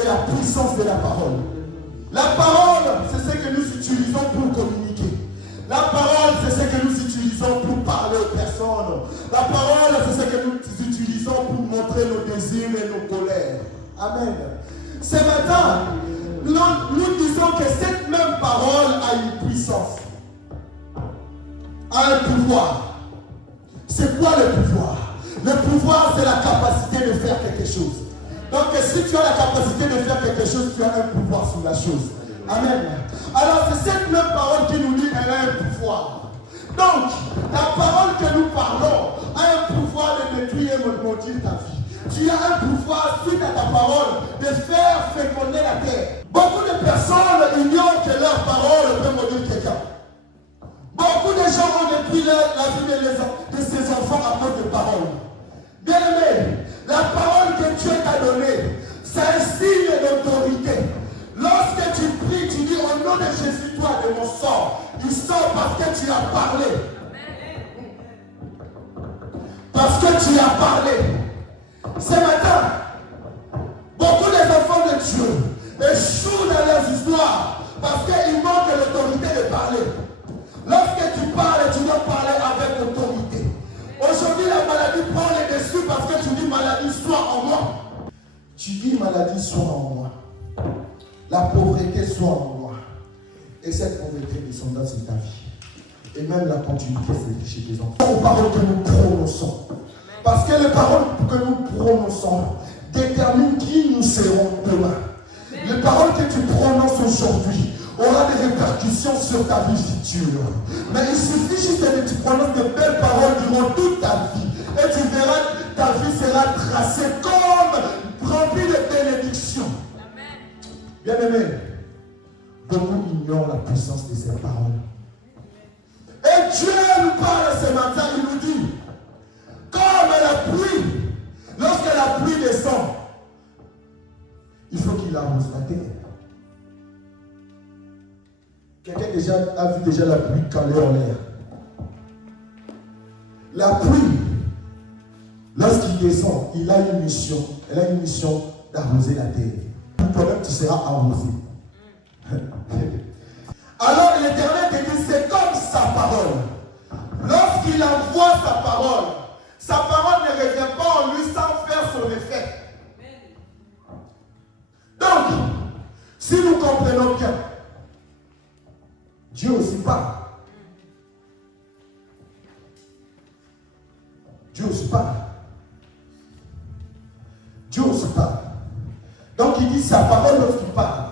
de la puissance de la parole. La parole, c'est ce que nous utilisons pour communiquer. La parole, c'est ce que nous utilisons pour parler aux personnes. La parole, c'est ce que nous utilisons pour montrer nos désirs et nos colères. Amen. Ce matin, nous disons que cette même parole a une puissance, a un pouvoir. C'est quoi le pouvoir? Le pouvoir, c'est la capacité de faire quelque chose. Donc, si tu as la capacité de faire quelque chose, tu as un pouvoir sur la chose. Amen. Alors, c'est cette même parole qui nous dit qu'elle a un pouvoir. Donc, la parole que nous parlons a un pouvoir de détruire et de maudire ta vie. Tu as un pouvoir, suite à ta parole, de faire féconder la terre. Beaucoup de personnes ignorent que leur parole peut maudire quelqu'un. Beaucoup de gens ont détruit la vie de ses enfants à cause de paroles. Bien aimé, la parole que Dieu t'a donnée, c'est un signe d'autorité. Lorsque tu pries, tu dis au nom de Jésus, toi de mon sort. Il sort parce que tu as parlé. Parce que tu as parlé. Ce matin, beaucoup des enfants de Dieu échouent dans leurs histoires parce qu'ils manquent l'autorité de parler. Lorsque tu parles, tu dois parler avec autorité. Aujourd'hui, la maladie prend le dessus parce que tu dis maladie soit en moi. Tu dis maladie soit en moi. La pauvreté soit en moi. Et cette pauvreté descendra sur ta vie. Et même la continuité, c'est chez tes enfants. Les paroles que nous prononçons. Parce que les paroles que nous prononçons déterminent qui nous serons demain. Les paroles que tu prononces aujourd'hui aura des répercussions sur ta vie future. Mais il suffit juste que tu prononces de belles paroles durant toute ta vie. Et tu verras, ta vie sera tracée comme remplie de bénédictions. Bien aimé, beaucoup ignorent la puissance de ces paroles. Et Dieu nous parle ce matin, il nous dit, comme la pluie, lorsque la pluie descend, il faut qu'il arrose la terre. Quelqu'un a vu déjà la pluie caler en l'air. La pluie, lorsqu'il descend, il a une mission. Elle a une mission d'arroser la terre. Toi-même, tu seras arrosé. Alors l'Éternel te dit, c'est comme sa parole. Lorsqu'il envoie sa parole ne revient pas en lui sans faire son effet. Donc, si nous comprenons bien, Dieu aussi parle. Dieu aussi parle. Dieu aussi parle. Donc il dit sa parole lorsqu'il parle.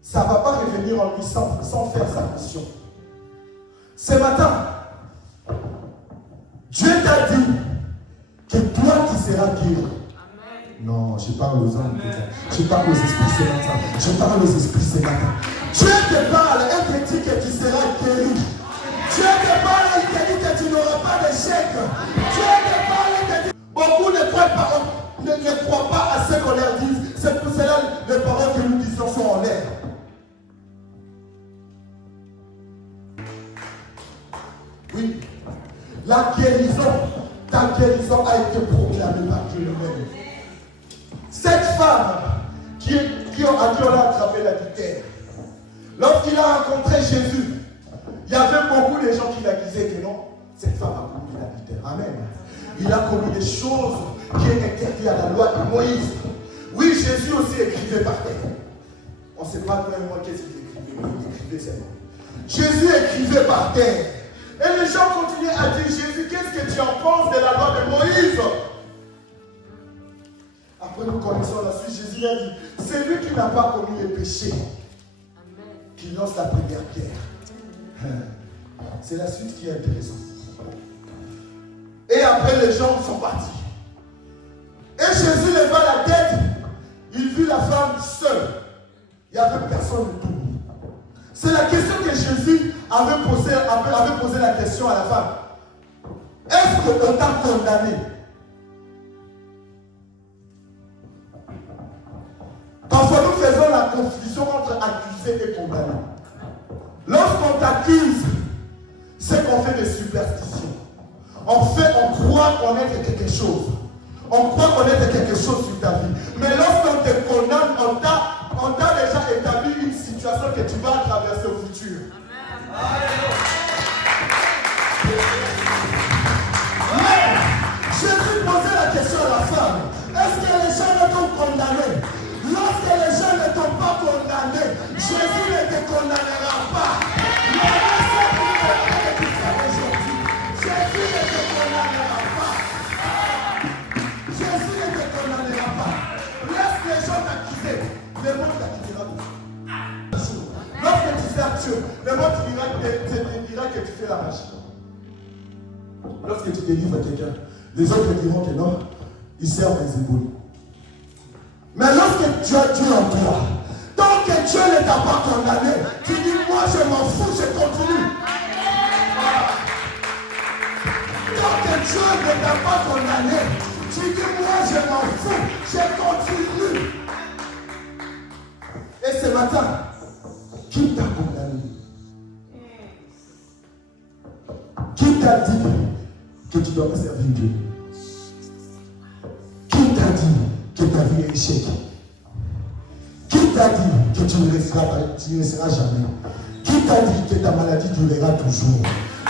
Ça ne va pas revenir en lui sans faire sa mission. Ce matin, Dieu t'a dit que toi tu seras guéri. Non, je parle aux hommes. Je parle aux esprits ce matin. Je parle aux esprits ce matin. Dieu te parle et te dit que tu seras guéri. Dieu te parle et te dit que tu n'auras pas d'échec. Dieu te parle et te dit... Beaucoup ne croient pas à ce qu'on leur dit. C'est pour cela que les paroles que nous disons sont en l'air. Oui, la guérison, ta guérison a été proclamée par Dieu lui-même. Cette femme à qui on a attrapé l'adultère, lorsqu'il a rencontré Jésus, il y avait beaucoup de gens qui l'accusaient que non, cette femme a commis l'adultère. Amen. Il a commis des choses qui étaient interdites à la loi de Moïse. Oui, Jésus aussi écrivait par terre. On ne sait pas toi et moi qu'est-ce qu'il écrivait, mais il écrivait seulement. Jésus écrivait par terre. Et les gens continuaient à dire, Jésus, qu'est-ce que tu en penses de la loi de Moïse? Après nous connaissons la suite, Jésus a dit, c'est lui qui n'a pas commis les péchés, qui lance la première pierre. C'est la suite qui est intéressante. Et après les gens sont partis. Et Jésus leva la tête, il vit la femme seule. Il n'y avait personne autour. C'est la question que Jésus avait posé la question à la femme. Est-ce qu'on t'a condamné? Parfois nous faisons la confusion entre accusé et condamné. Lorsqu'on t'accuse, c'est qu'on fait des superstitions. On croit connaître quelque chose. On croit connaître quelque chose sur ta vie. Mais lorsqu'on te condamne, on t'a déjà établi une situation que tu vas traverser au futur. Mais Jésus posait la question à la femme. Est-ce que les gens ne t'ont condamné? Lorsque les gens ne t'ont pas condamné, Jésus ne te condamnera pas. Jésus ne te condamnera pas. Jésus ne te condamnera pas. Laisse les gens t'accuser. Le monde t'accusera. Lorsque tu sers Dieu, le monde te dira que tu fais la magie. Lorsque tu délivres quelqu'un, les autres diront que non, ils servent les éboulis. Mais lorsque tu as Dieu en toi, tant que Dieu ne t'a pas condamné, tu dis moi je m'en fous, je continue. Tant que Dieu ne t'a pas condamné, tu dis moi je m'en fous, je continue. Et ce matin, qui t'a condamné? Qui t'a dit que tu dois pas servir Dieu? Qui t'a dit que ta vie est échec? Qui t'a dit que tu ne seras jamais? Qui t'a dit que ta maladie durera toujours?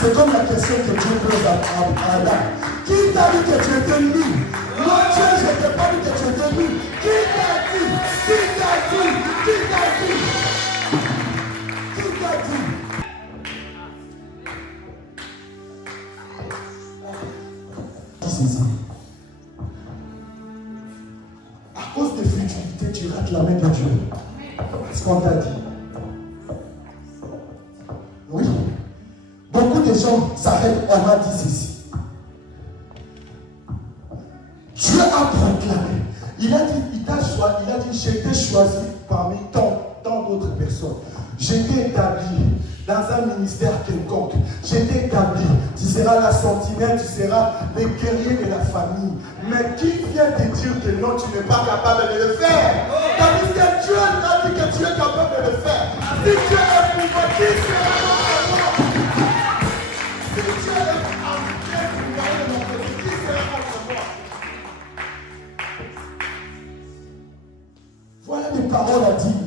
C'est comme la question que Dieu pose à Adam. Qui t'a dit que tu étais nul? Moi, Dieu, je ne t'ai pas dit que tu étais nul. Qui t'a dit? Qui t'a dit? Qui t'a dit? Qui t'a dit? C'est ça. À cause des futilités, tu rates la main de Dieu. C'est ce qu'on t'a dit. Oui. Beaucoup de gens s'arrêtent, on m'a dit ceci. Dieu a proclamé. Il a dit, il a dit, j'ai été choisi parmi tant d'autres personnes. J'ai été établi dans un ministère quelconque. J'ai été établi. Tu seras la sentinelle, tu seras le guerrier de la famille. Mais qui vient te dire que non, tu n'es pas capable de le faire? Tandis que Dieu t'a dit que tu es capable de le faire. Si Dieu est pour moi, qui sera contre moi? Si Dieu est pour moi, qui sera contre moi? Voilà des paroles à dire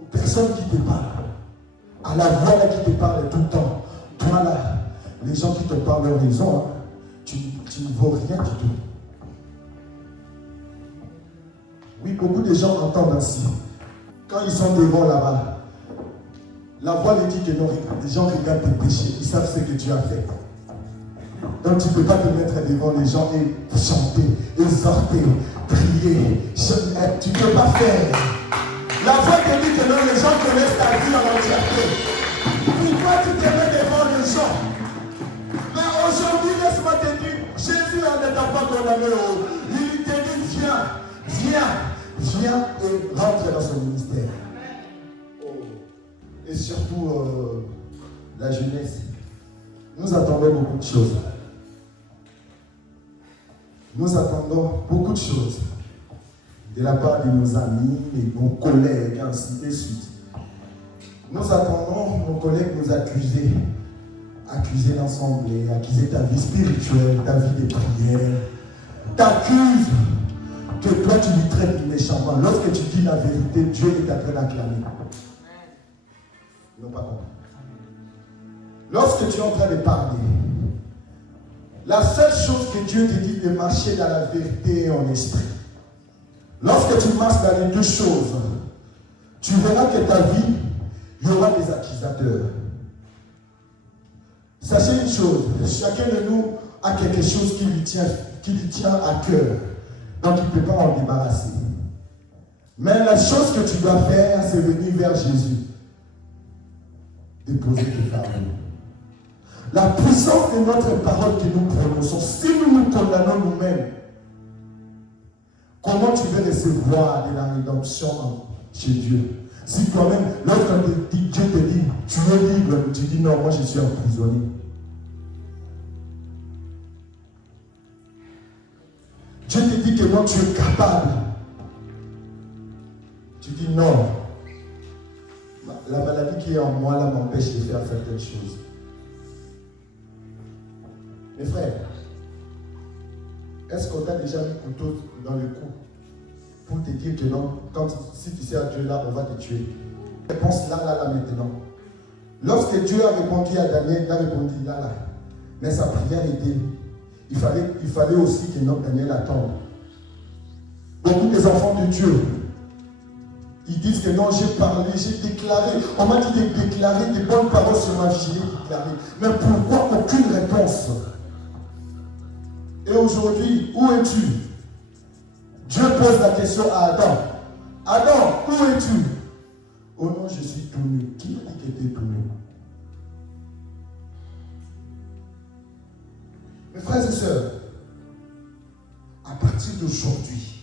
aux personnes qui te parlent. À la voix là qui te parle tout le temps. Toi là, les gens qui te parlent leur raison, hein, tu ne vaux rien du tout. Oui, beaucoup de gens entendent ainsi. Quand ils sont devant là-bas, la voix leur dit que non, les gens regardent tes péchés, ils savent ce que tu as fait. Donc tu ne peux pas te mettre devant les gens et chanter, exhorter, prier. Tu ne peux pas faire. La voix te dit que non, les gens connaissent ta vie en entièreté. Pourquoi tu te mets devant les gens? Mais aujourd'hui, laisse-moi te dire, Jésus ne t'a pas condamné. Il te dit, viens et rentre dans son ministère. Et surtout, la jeunesse. Nous attendons beaucoup de choses. Nous attendons beaucoup de choses de la part de nos amis, de nos collègues, ainsi de suite. Nous attendons nos collègues nous accuser l'ensemble, accuser ta vie spirituelle, ta vie de prière, t'accuse que toi tu lui traites méchamment. Lorsque tu dis la vérité, Dieu est en train d'acclamer. Ils n'ont pas compris. Lorsque tu es en train de parler, la seule chose que Dieu te dit de marcher dans la vérité et en esprit. Lorsque tu marches dans les deux choses, tu verras que ta vie, il y aura des accusateurs. Sachez une chose, chacun de nous a quelque chose qui lui tient à cœur. Donc il ne peut pas en débarrasser. Mais la chose que tu dois faire, c'est venir vers Jésus. Déposer tes fardeaux. La puissance de notre parole que nous prononçons, si nous nous condamnons nous-mêmes, comment tu veux recevoir de la rédemption chez Dieu? Si toi-même, lorsque Dieu te dit, tu es libre, tu dis non, moi je suis emprisonné. Dieu te dit que non, tu es capable. Tu dis non. La maladie qui est en moi là m'empêche de faire certaines choses. Mes frères, est-ce qu'on t'a déjà mis couteau dans le cou? pour te dire que non, si tu sers Dieu là, on va te tuer. Réponse là, maintenant. Lorsque Dieu a répondu à Daniel, il a répondu là. Mais sa prière était, il fallait aussi que notre Daniel attende. Beaucoup des enfants de Dieu, ils disent que non, j'ai parlé, j'ai déclaré. On m'a dit de déclarer des bonnes paroles sur ma vie, j'ai déclaré. Mais pourquoi aucune réponse? Et aujourd'hui, où es-tu? Dieu pose la question à Adam. Adam, où es-tu? Oh non, je suis tout nu. Qui a dit que tu es tout nu? Mes frères et sœurs, à partir d'aujourd'hui,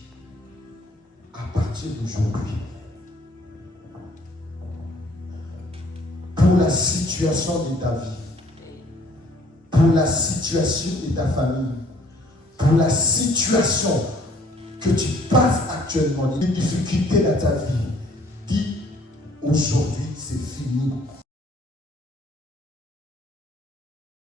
pour la situation de ta vie, pour la situation de ta famille, pour la situation que tu passes actuellement, des difficultés dans ta vie, dis aujourd'hui c'est fini.